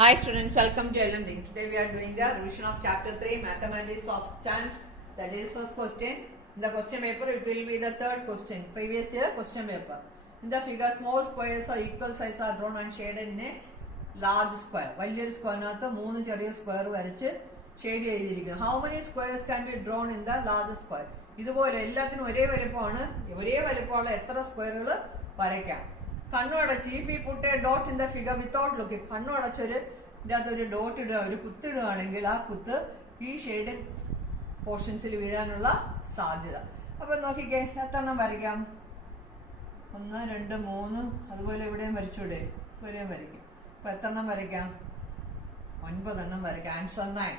Hi students, welcome to LMD. Today we are doing the revision of chapter 3 mathematics of chance. That is first question. In the question paper it will be the third question, previous year question paper. In the figure small squares of equal size are drawn and shaded in a large square. വലിയൊരു സ്ക്വയറിനകത്ത് മൂന്ന് ചെറിയ square വരച്ച് shade ചെയ്തിരിക്കുന്നു. How many squares can be drawn in the large square? ഇതുപോലെ എല്ലാത്തിനും ഒരേ വലിപ്പമാണ്. ഒരേ വലിപ്പമുള്ള എത്ര സ്ക്വയറുകൾ വരയ്ക്കാം? കണ്ണു അടച്ച് if you put a dot in the figure without looking, കണ്ണു അടച്ചൊരു ഇതിൻ്റെ അകത്തൊരു ഡോട്ട് ഇടുക, ഒരു കുത്തിടുകയാണെങ്കിൽ ആ കുത്ത് ഈ ഷെയ്ഡ് പോർഷൻസിൽ വീഴാനുള്ള സാധ്യത. അപ്പൊ നോക്കിക്കേ, എത്രണ്ണം വരയ്ക്കാം? 1, 2, 3, അതുപോലെ ഇവിടെയും വരച്ചൂടെ? ഇവിടെയും വരയ്ക്കും. അപ്പൊ എത്രണ്ണം വരയ്ക്കാം? 9 എണ്ണം വരയ്ക്കാം. ആൻസർ 9.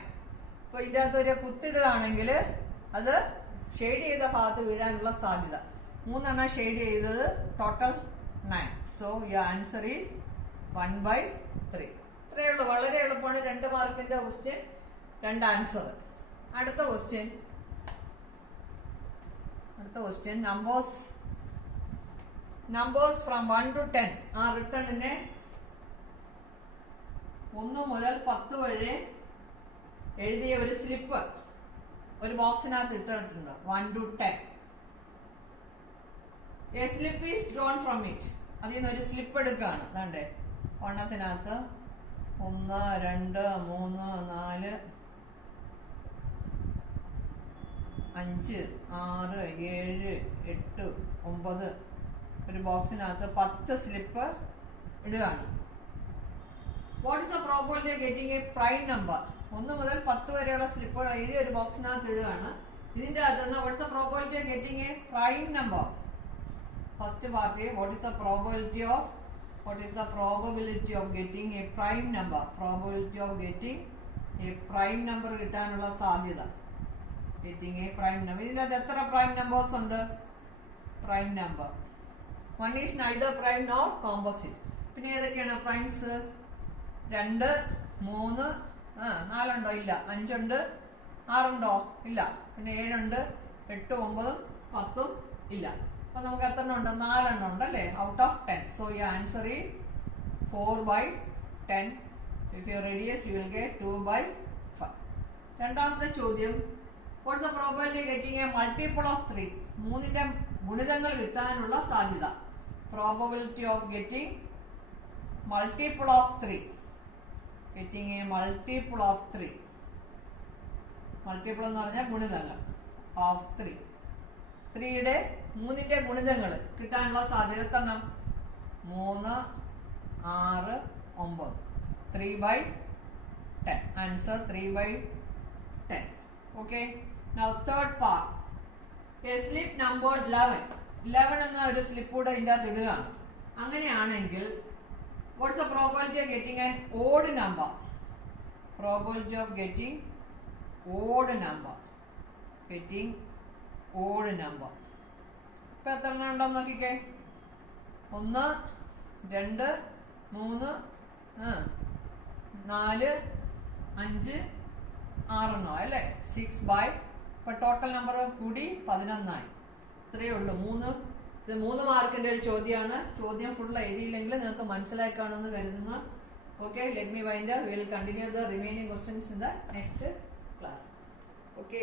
അപ്പൊ ഇതിൻ്റെ അകത്തൊരു കുത്തിടുകയാണെങ്കിൽ അത് ഷെയ്ഡ് ചെയ്ത ഭാഗത്ത് വീഴാനുള്ള സാധ്യത. 3 എണ്ണം ഷെയ്ഡ് ചെയ്തത്, total 9. So your answer is 1/3. ഇത്രയേ ഉള്ളൂ, വളരെ എളുപ്പമാണ്. 2 മാർക്കിന്റെ ക്വസ്റ്റ്യൻ, 2 ആൻസർ. അടുത്ത ക്വസ്റ്റ്യൻ നമ്പേഴ്സ് ഫ്രം 1 to 10 ആ റിട്ടേണിനെ 1 മുതൽ 10 വരെ എഴുതിയ ഒരു സ്ലിപ്പ് ഒരു ബോക്സിനകത്ത് ഇട്ടിട്ടുണ്ട്. 1 to 10. A slip is drawn from it. അതിൽ നിന്ന് ഒരു സ്ലിപ്പ് എടുക്കുകയാണ്. അതാണ്ടേ ഒണ്ണത്തിനകത്ത് 1, 2, 3, 4, 5, 6, 7, 8, 9 ഒരു ബോക്സിനകത്ത് 10 സ്ലിപ്പ് ഇടുകയാണ്. What is the probability of getting A prime number? 1 മുതൽ 10 വരെയുള്ള സ്ലിപ്പുകൾ എഴുതി ഒരു ബോക്സിനകത്ത് ഇടുകയാണ്. ഇതിന്റെ അകത്ത് നിന്ന് what is the probability of getting A prime number? First part, what is the probability of getting a prime number? Probability of getting a prime number കിട്ടാനുള്ള സാധ്യത. Getting a prime number. ഇതിനകത്ത് എത്ര prime numbers ഉണ്ട്? Prime number. One is neither prime nor composite. പിന്നെ ഏതൊക്കെയാണ് primes? 2, 3, 4 ഉണ്ടോ? ഇല്ല. 5 ഉണ്ട്. 6 ഉണ്ടോ? ഇല്ല. പിന്നെ 7 ഉണ്ട്. 8, 9, 10 ഇല്ല. അപ്പൊ നമുക്ക് എത്ര ഉണ്ട്? 4 എണ്ണം ഉണ്ട് അല്ലേ? Out of 10. So your answer is 4/10. If you reduce you will get 2/5. രണ്ടാമത്തെ ചോദ്യം, what's the probability getting a multiple of 3? 3ന്റെ ഗുണിതങ്ങൾ കിട്ടാനുള്ള സാധ്യത. Probability of getting multiple of 3. Getting a multiple of 3. Multiple എന്ന് പറഞ്ഞാൽ ഗുണിതങ്ങൾ ഓഫ് 3. 3ന്റെ ഗുണിതങ്ങൾ കിട്ടാനുള്ള സാധ്യത എത്രണ്ണം? 3, 6, 9. 3/10. Answer 3/10. Okay. Now third part. A slip number 11 എന്ന ഒരു സ്ലിപ്പ് കൂടെ ഇതിൻ്റെ അകത്ത് ഇടുകയാണ്. അങ്ങനെയാണെങ്കിൽ watts the probability of getting an odd number? Probability of getting odd number. Odd number ഇപ്പൊ എത്ര എണ്ണം ഉണ്ടോ നോക്കിക്കേ. 1, 2, 3, 4, 5, 6 എണ്ണോ അല്ലേ? 6/. ഇപ്പൊ ടോട്ടൽ നമ്പർ കൂടി 11ആയി. ഇത്രയേ ഉള്ളൂ. ഇത് 3 മാർക്കിന്റെ ഒരു ചോദ്യമാണ്. ചോദ്യം ഫുൾ എഴുതിയില്ലെങ്കിൽ നിങ്ങൾക്ക് മനസ്സിലായി കാണുമെന്ന് കരുതുന്നു. Okay, let me wind. We will continue the remaining questions in the next class. Okay.